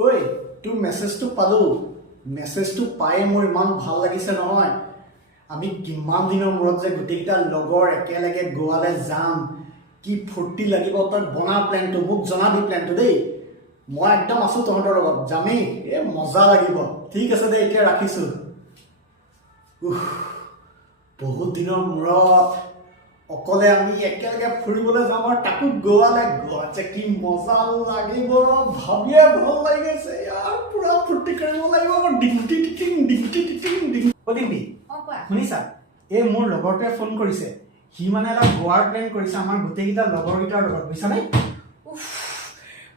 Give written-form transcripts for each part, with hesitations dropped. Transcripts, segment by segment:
ঐ তোৰ মেছেজটো পালোঁ মেছেজটো পায়ে মোৰ ইমান ভাল লাগিছে নহয় আমি কিমান দিনৰ মূৰত যে গোটেইকেইটা লগৰ একেলগে গোৱালৈ যাম কি ফূৰ্তি লাগিব তই বনা প্লেনটো মোক জনাবি প্লেনটো দেই মই একদম আছোঁ তহঁতৰ লগত যামেই মজা লাগিব ঠিক আছে দে এতিয়া ৰাখিছোঁ বহুত দিনৰ মূৰত অকলে আমি একেলগে ফুৰিবলৈ যাম আৰু তাকো গোৱালৈ গোৱাত যে কি মজা লাগিব ভাবিয়ে ভাল লাগিছে ইয়াৰ পুৰা ফূৰ্তি কৰিব লাগিব ডিংটি টিটিং ডিম্পি শুনিছা এই মোৰ লগৰটোৱে ফোন কৰিছে সি মানে এটা গোৱাৰ প্লেন কৰিছে আমাৰ গোটেইকেইটা লগৰকেইটাৰ লগত বুজিছানে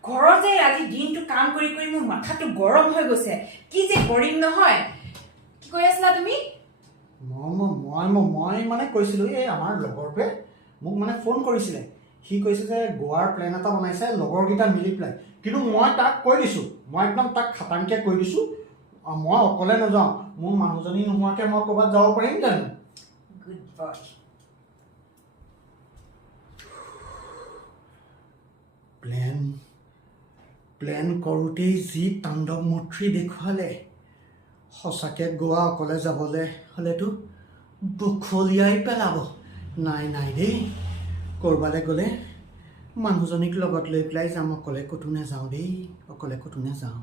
ঘৰত যে আজি দিনটো কাম কৰি কৰি মোৰ মাথাটো গৰম হৈ গৈছে কি যে কৰিম নহয় কি কৈ আছিলা তুমি মই মানে কৈছিলোঁ এই আমাৰ লগৰটোৱে মোক মানে ফোন কৰিছিলে সি কৈছে যে গোৱাৰ প্লেন এটা বনাইছে লগৰকেইটা মিলি পেলাই কিন্তু মই তাক কৈ দিছোঁ মই একদম তাক খাটাংকৈ কৈ দিছোঁ মই অকলে নাযাওঁ মোৰ মানুহজনী নোহোৱাকৈ মই ক'ৰবাত যাব পাৰিম জানো গুড বয় প্লেন কৰোঁতেই যি তাণ্ডৱ মূৰ্তি দেখুৱালে সঁচাকৈ গোৱা অকলে যাবলৈ হ'লেতো বখলিয়াই পেলাব নাই দেই ক'ৰবালৈ গ'লে মানুহজনীক লগত লৈ পেলাই যাম অকলে ক'তো নাযাওঁ দেই অকলে ক'তো নাযাওঁ